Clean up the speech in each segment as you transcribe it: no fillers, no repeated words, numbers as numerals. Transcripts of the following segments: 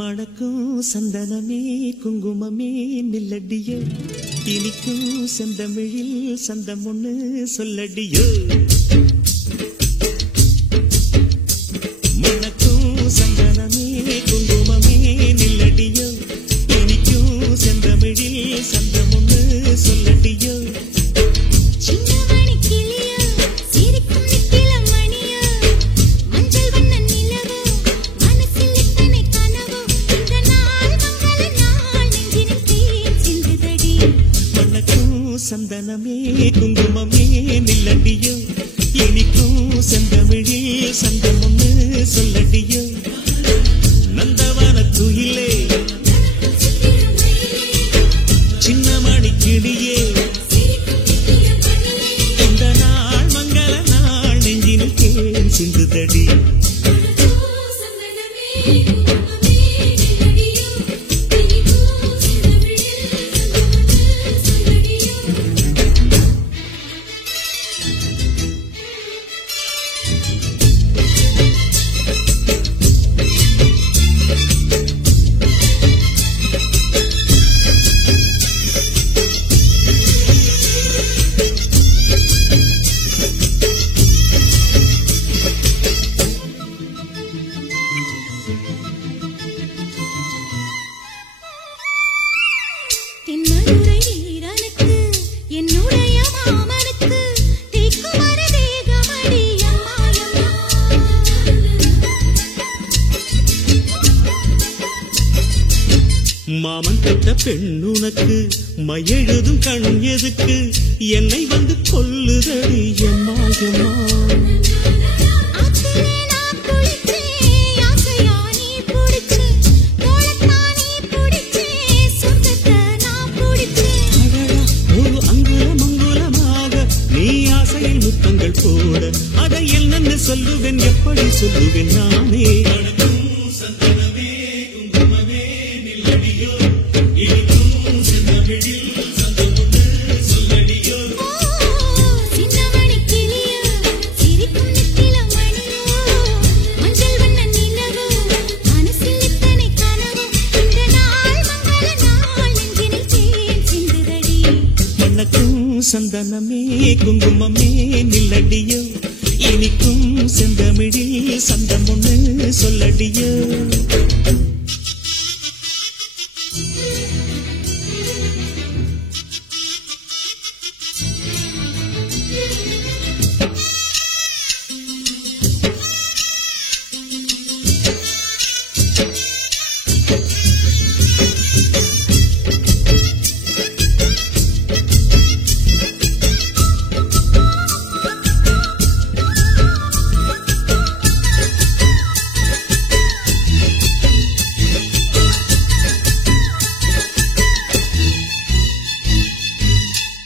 மணக்கும் சந்தனமே குங்குமமே நில்லடியோ, இனிக்கும் செந்தமிழில் சந்தம் ஒண்ணு சொல்லடியோ. மணக்கும் சந்தனமே குங்குமமே நில்லடியோ, இனிக்கும் செந்தமிழில் சந்தம் ஒண்ணு சொல்லடியோ. சந்தனமே குங்குமமே நில்லடியோ, இனிக்கும் செந்தமிழில் சந்தம் ஒண்ணு சொல்லடியோ. நந்தவன துயிலே சின்னமணி கிளியே, இந்த நாள் மங்கள நாள் நெஞ்சினில் தேன் சிந்துதடி. மாமன் பெற்ற பெண்ணுனக்கு மையெழுதும் கண் எதுக்கு, என்னை வந்து கொல்லுதடி எம்மா எம்மா. ஒரு அங்குலம் அங்குலமாக நீ ஆசையில் முத்தங்கள் போட, அதை என்னன்னு சொல்லுவேன் எப்படி சொல்லுவேன் நானே. சந்தனமே குங்குமமே நில்லடியோ, இனிக்கும் செந்தமிழில் சந்தம் ஒண்ணு சொல்லடியோ.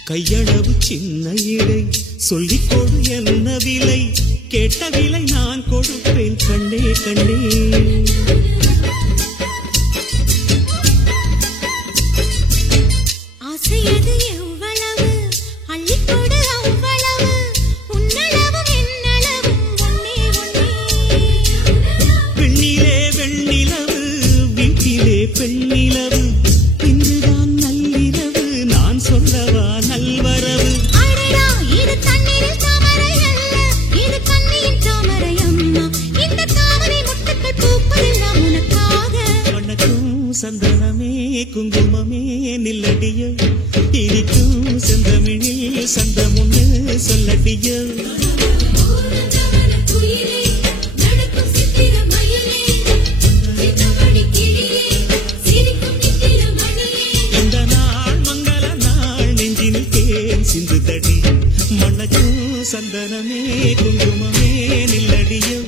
கையளவு சின்ன இடை சொல்லிக் கொடு என்ன விலை, கேட்ட விலை நான் கொடுப்பேன் கண்ணே கண்ணே. ஆசையது எவ்வளவு அள்ளிக்கொடு அவ்வளவு, உன்னளவும் என்னளவும் ஒன்னே ஒன்னே. பெண்ணிலே வெண்ணிலவு வீட்டிலே பெண்ணிலவு, இன்றுதான் நள்ளிரவு நான் சொல்லவா நல்வரவு. அடடா இது தண்ணீரில் தாமரை அல்ல, இது கண்ணியின் தாமரை அம்மா. இந்த தாமரை முட்டுக்கள் பூப்பதெல்லாம் உனக்காக. வணக்கம் சந்தனமே குங்குமமே நில்லடியோ, இனிக்கும் செந்தமிழில் சந்தம் ஒண்ணு சொல்லடியோ. இந்த நாள் மங்கள நாள் நெஞ்சினில் தேன் சிந்துதடி. மணக்கும் சந்தனமே குங்குமமே நில்லடியோ,